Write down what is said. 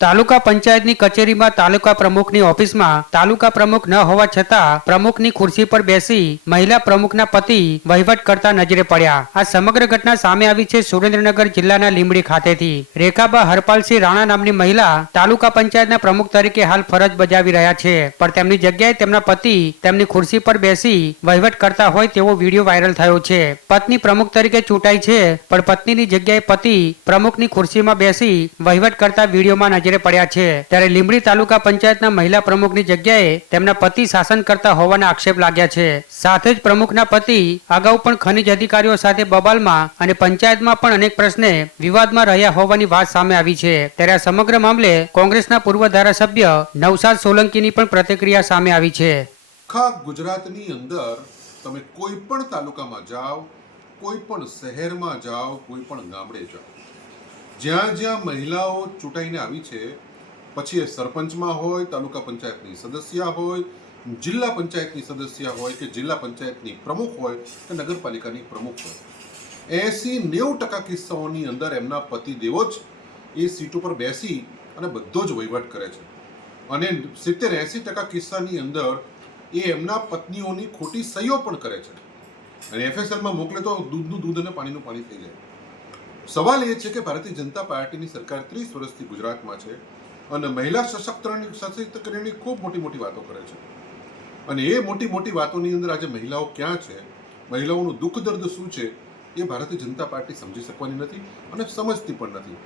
તાલુકા પંચાયતની કચેરીમાં તાલુકા પ્રમુખની ઓફિસમાં તાલુકા પ્રમુખ ન હોવા છતાં પ્રમુખની ખુરશી પર બેસી મહિલા પ્રમુખના પતિ વહીવટ કરતા નજરે પડ્યા। આ સમગ્ર ઘટના સામે આવી છે સુરેન્દ્રનગર જિલ્લાના લીંબડી ખાતેથી। રેખાબા હરપાલસિંહ રાણા નામની મહિલા તાલુકા પંચાયતના પ્રમુખ તરીકે હાલ ફરજ બજાવી રહ્યા છે, પણ તેમની જગ્યાએ તેમના પતિ તેમની ખુરશી પર બેસી વહીવટ કરતા હોય તેવો વિડીયો વાયરલ થયો છે। પત્ની પ્રમુખ તરીકે ચૂંટાઈ છે, પણ પત્નીની જગ્યાએ પતિ પ્રમુખની ખુરશીમાં બેસી વહીવટ કરતા વિડીયોમાં નજરે પડ્યા છે। ત્યારે લીંબડી તાલુકા પંચાયતના મહિલા પ્રમુખની જગ્યાએ તેમના પતિ શાસન કરતા હોવાના આક્ષેપ લાગ્યા છે। સાથે જ પ્રમુખના પતિ અગાઉ પણ ખનીજ અધિકારીઓ સાથે બબાલમાં અને પંચાયતમાં પણ અનેક પ્રશ્ને વિવાદમાં રહ્યા હોવાની વાત સામે આવી છે। ત્યારે આ સમગ્ર મામલે કોંગ્રેસના પૂર્વ ધારાસભ્ય નવસાદ સોલંકીની પણ પ્રતિક્રિયા સામે આવી છે। આખા ગુજરાતની અંદર તમે કોઈ પણ તાલુકામાં જાઓ, કોઈ પણ શહેરમાં જાઓ, કોઈ પણ ગામડે જાઓ, જ્યાં જ્યાં મહિલાઓ ચૂંટાઈને આવી છે, પછી એ સરપંચમાં હોય, તાલુકા પંચાયતની સદસ્ય હોય, જિલ્લા પંચાયતની સદસ્ય હોય કે જિલ્લા પંચાયતની પ્રમુખ હોય કે નગરપાલિકાની પ્રમુખ હોય, 80-90% કિસ્સાઓની અંદર એમના પતિદેવો જ એ સીટ ઉપર બેસી અને બધો જ વહીવટ કરે છે। અને 70-80% કિસ્સાની અંદર એ એમના પત્નીઓની ખોટી સહીઓ પણ કરે છે અને એફએસએલમાં મોકલે તો દૂધનું દૂધ અને પાણીનું પાણી થઈ જાય। સવાલ એ છે કે ભારતીય જનતા પાર્ટીની સરકાર 30 વર્ષથી ગુજરાતમાં છે અને મહિલા સશક્તિકરણની ખૂબ મોટી મોટી વાતો કરે છે અને એ મોટી મોટી વાતોની અંદર આજે મહિલાઓ ક્યાં છે, મહિલાઓનું દુઃખ દર્દ શું છે, એ ભારતીય જનતા પાર્ટી સમજી શકવાની નથી અને સમજતી પણ નથી।